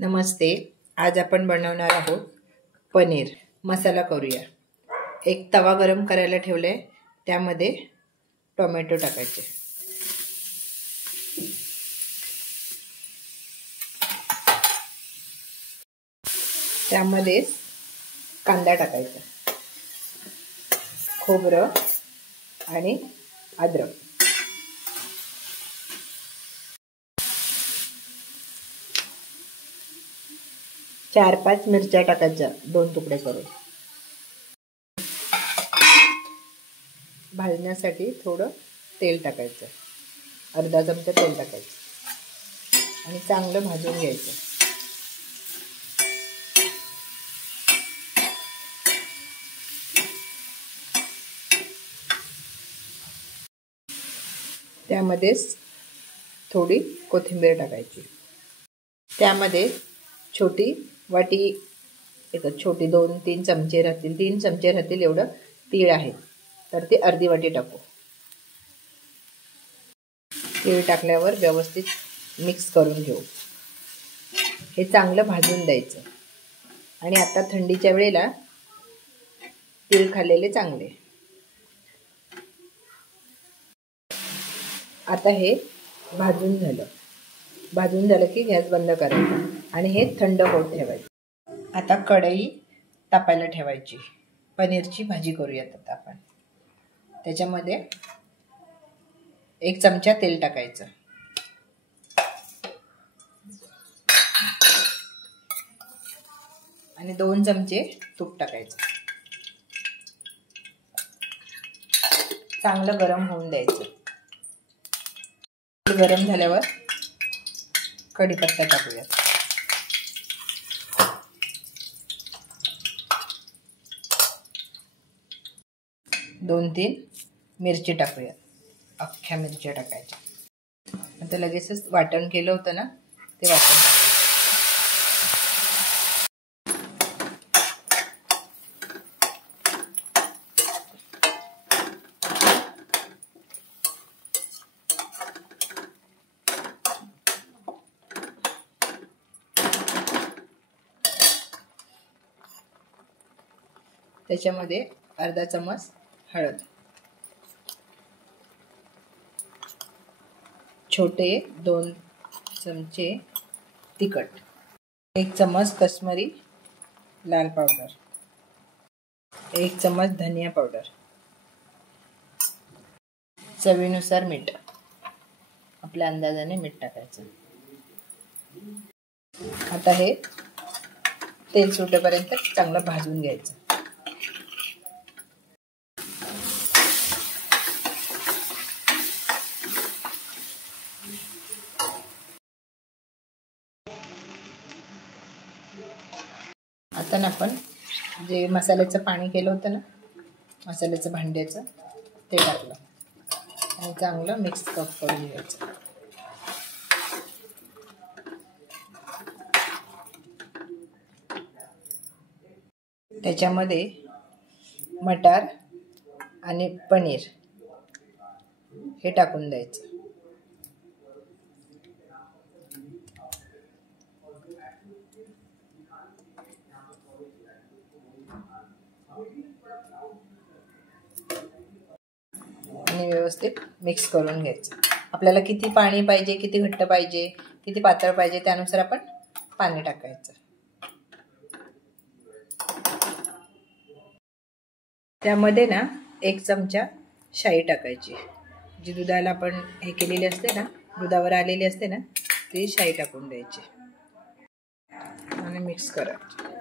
नमस्ते. आज आपण बनवणार आहोत पनीर मसाला करूया. एक तवा गरम करायला ठेवलाय, त्यामध्ये टोमॅटो टाकायचे, त्यामध्ये कांदा टाकायचा, खोबरं आणि अद्रक, चार पाच मिरच्या टाकायच्या, 2 तुकडे करून. भाजण्यासाठी थोडं तेल टाकायचं, अर्धा चमचा तेल टाकायचं आणि चांगलं भाजून घ्यायचं. त्यामध्येच थोडी कोथिंबीर टाकायची. त्यामध्ये छोटी वाटी, एक छोटी 2-3 चमचे राहतील, 3 चमचे राहतील एवढं तीळ आहे, तर ते अर्धी वाटी टाकू. तीळ टाकल्यावर व्यवस्थित मिक्स करून घेऊ. हे चांगलं भाजून द्यायचं. आणि आता थंडीच्या वेळेला तीळ खाल्लेले चांगले. आता हे भाजून झालं की गॅस बंद करायचा आणि हे थंड होत ठेवायचं. आता कढई तापायला ठेवायची. पनीरची भाजी करूयात आता आपण. त्याच्यामध्ये 1 चमचा तेल टाकायचं, आणि 2 चमचे तूप टाकायचं. चांगलं गरम होऊन द्यायचं. गरम झाल्यावर कढीपत्ता टाकूयात. दोन 3 मिरची टाकूयात. अख्ख्या मिरच्या टाकायच्या. आता लगेचच वाटण केलं होतं ना, ते वाटण टाकायचं. त्याच्यामध्ये अर्धा चमच हळद, छोटे 2 चमचे तिखट, 1 चमच कश्मीरी लाल पावडर, 1 चमच धनिया पावडर, चवीनुसार मीठ. आपल्या अंदाजाने मीठ टाकायचं. आता हे तेल सुटेपर्यंत चांगलं भाजून घ्यायचं. आता आपण जे मसाल्याचं पाणी केलं होतं ना, मसाल्याचं भांड्याचं, ते टाकलं आणि चांगलं मिक्स करून घ्यायचं. त्याच्यामध्ये मटार आणि पनीर हे टाकून द्यायचं. आणि व्यवस्थित मिक्स करून घ्यायचं. आपल्याला किती पाणी पाहिजे, किती घट्ट पाहिजे, किती पातळ पाहिजे, त्यानुसार आपण पाणी टाकायचं. त्यामध्ये ना 1 चमचा शाई टाकायची. जी दुधाला आपण हे केलेली असते ना, दुधावर आलेली असते ना, ती शाई टाकून द्यायची आणि मिक्स करायची.